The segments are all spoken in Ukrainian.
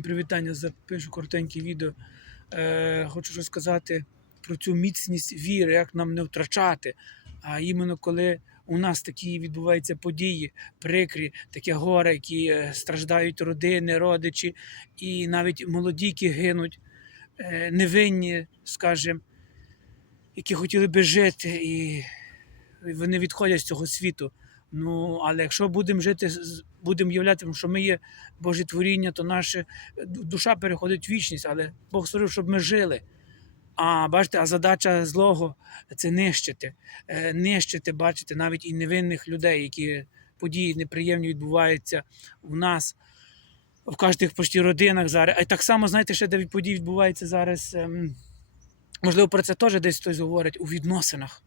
Привітання, запишу коротеньке відео. Е, хочу розказати про цю міцність віри, як нам не втрачати. А іменно коли у нас такі відбуваються події, прикрі, таке горе, які е, страждають родини, родичі, і навіть молоді, які гинуть, е, невинні, скажімо, які хотіли би жити, і вони відходять з цього світу. Ну, але якщо будемо жити, будемо являти, що ми є Боже творіння, то наша душа переходить в вічність, але Бог створив, щоб ми жили. А бачите, а задача злого це нищити. Е, Нищити, бачите, навіть і невинних людей, які події неприємні відбуваються у нас, в кожних почті родинах зараз. А так само, знаєте, ще де події відбуваються зараз. ем, Можливо, про це теж десь хтось говорить у відносинах.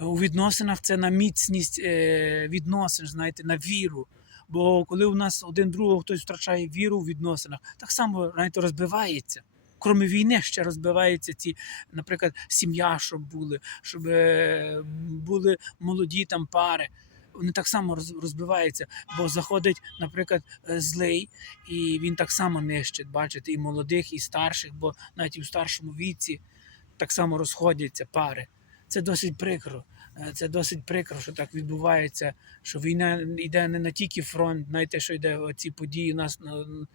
У відносинах це на міцність е, відносин, знаєте, на віру. Бо коли у нас один другого хтось втрачає віру в відносинах, так само знаєте, розбивається. Крім війни ще розбиваються ці, наприклад, сім'я, щоб були, щоб е, були молоді там пари. Вони так само розбиваються, бо заходить, наприклад, е, злий, і він так само нищить, бачите, і молодих, і старших, бо навіть в старшому віці так само розходяться пари. Це досить прикро. Е, Це досить прикро, що так відбувається, що війна йде не на тільки фронт, знаєте, що йде ці події у нас, на-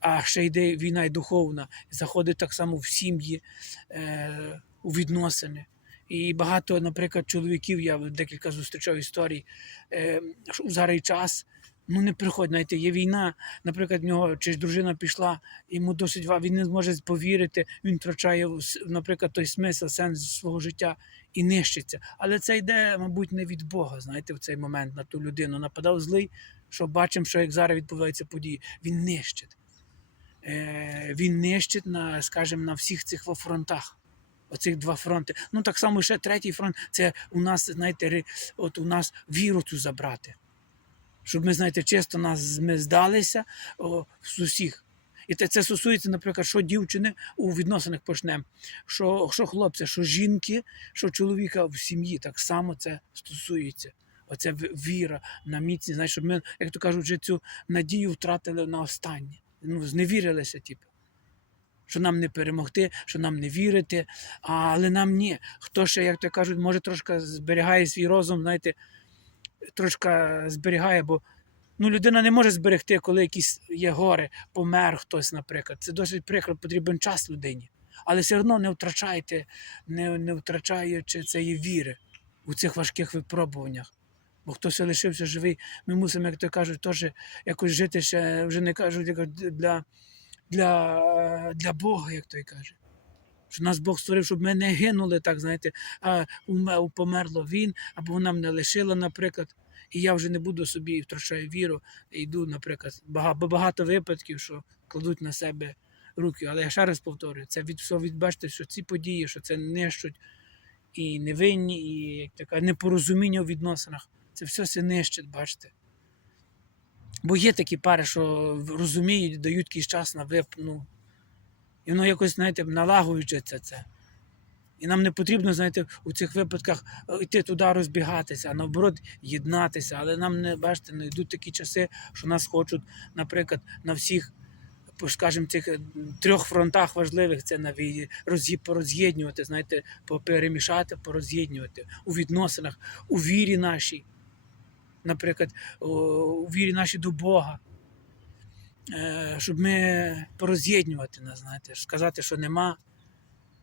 а ще йде війна і духовна. Заходить так само в сім'ї, е, у відносини. І багато, наприклад, чоловіків, я декілька зустрічав історій, е, що у зараз час ну не приходить, знаєте, є війна, наприклад, в нього чи ж дружина пішла, йому досить він не зможе повірити, він втрачає, наприклад, той смисл, сенс свого життя і нищиться. Але це йде, мабуть, не від Бога, знаєте, в цей момент на ту людину. Нападав злий, що бачимо, що як зараз відбуваються події. Він нищить. Е, він нищить на, скажімо, на всіх цих фронтах. Оцих два фронти. Ну так само ще третій фронт це у нас, знаєте, от у нас віру цю забрати. Щоб ми, знаєте, чисто нас ми здалися о, з усіх. І це, стосується, наприклад, що дівчини у відносинах почнемо, що, що хлопця, що жінки, що чоловіка в сім'ї. Так само це стосується. Оце віра на міцність, знаєш, щоб ми, як то кажуть, вже цю надію втратили на останнє. Ну, зневірилися, типу. Що нам не перемогти, що нам не вірити, але нам ні. Хто ще, як то кажуть, може трошки зберігає свій розум, знаєте, трошки зберігає, бо ну, людина не може зберегти, коли якісь є гори, помер хтось, наприклад. Це досить прикро, потрібен час людині. Але все одно не втрачайте, не, не втрачаючи цієї віри у цих важких випробуваннях. Бо хто ще лишився живий, ми мусимо, як то кажуть, теж якось жити ще, вже не кажуть, для, для, для Бога, як той каже. Що нас Бог створив, щоб ми не гинули, так знаєте, а померло він, або вона мене лишила, наприклад. І я вже не буду собі втрачаю віру, і йду, наприклад, багато, багато випадків, що кладуть на себе руки. Але я ще раз повторюю, це від все від бачите, що ці події, що це нищуть і невинні, і як така непорозуміння у відносинах. Це все це нищить, бачите. Бо є такі пари, що розуміють, дають якийсь час на вип, ну, і воно якось, знаєте, налагоджується це. І нам не потрібно, знаєте, у цих випадках е, йти туди розбігатися, а наоборот, єднатися. Але нам не бачите, не йдуть такі часи, що нас хочуть, наприклад, на всіх, скажімо, цих е, трьох фронтах важливих це на пороз'єднювати, знаєте, перемішати, пороз'єднювати у відносинах, у вірі нашій, наприклад, у вірі нашій до Бога. Е, Щоб ми пороз'єднювати нас, знаєте, сказати, що нема,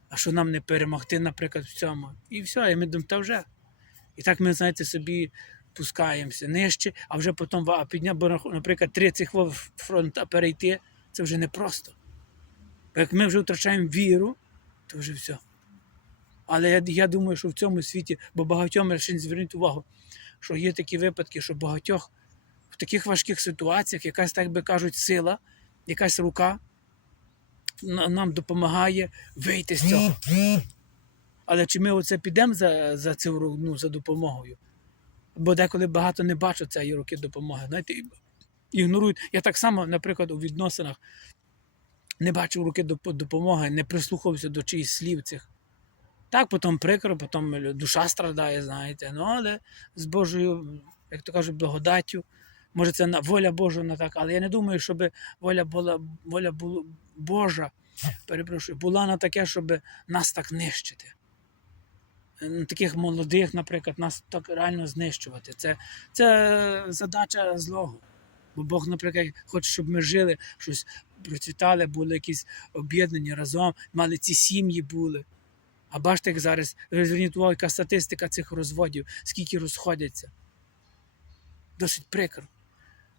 а що нам не перемогти, наприклад, в цьому. І все, і ми думаємо, та вже. І так ми, знаєте, собі пускаємося нижче, а вже потім ва- підня, бо, наприклад, три цих фронта перейти, це вже непросто. Бо як ми вже втрачаємо віру, то вже все. Але я, я думаю, що в цьому світі, бо багатьом ще зверніть увагу, що є такі випадки, що багатьох в таких важких ситуаціях якась, так би кажуть, сила, якась рука нам допомагає вийти з цього. Але чи ми оце підемо за, за цю ну, за допомогою? Бо деколи багато не бачу цієї руки допомоги. Знаєте, ігнорують. Я так само, наприклад, у відносинах не бачив руки допомоги, не прислухався до чиїсь слів цих. Так, потім прикро, потім душа страдає, знаєте. Ну, але з Божою, як то кажуть, благодаттю Може, це воля Божа на так, але я не думаю, щоб воля була воля була Божа, перепрошую, була на таке, щоб нас так нищити. Таких молодих, наприклад, нас так реально знищувати. Це, це задача злого. Бо Бог, наприклад, хоче, щоб ми жили, щось процвітали, були якісь об'єднані разом, мали ці сім'ї були. А бачите, як зараз зверніть увагу, яка статистика цих розводів, скільки розходяться. Досить прикро.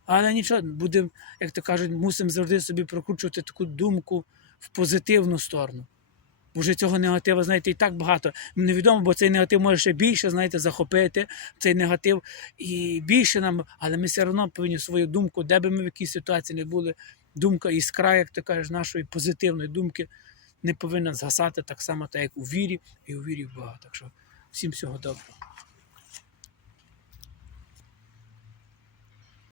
Але нічого, будемо, як то кажуть, мусимо завжди собі прокручувати таку думку в позитивну сторону. Бо вже цього негативу, знаєте, і так багато. Невідомо, бо цей негатив може ще більше, знаєте, захопити цей негатив і більше нам, але ми все одно повинні свою думку, де би ми в якій ситуації не були, думка іскра, як ти кажеш, нашої позитивної думки не повинна згасати так само, так як у вірі і у вірі в Бога. Так що всім всього доброго.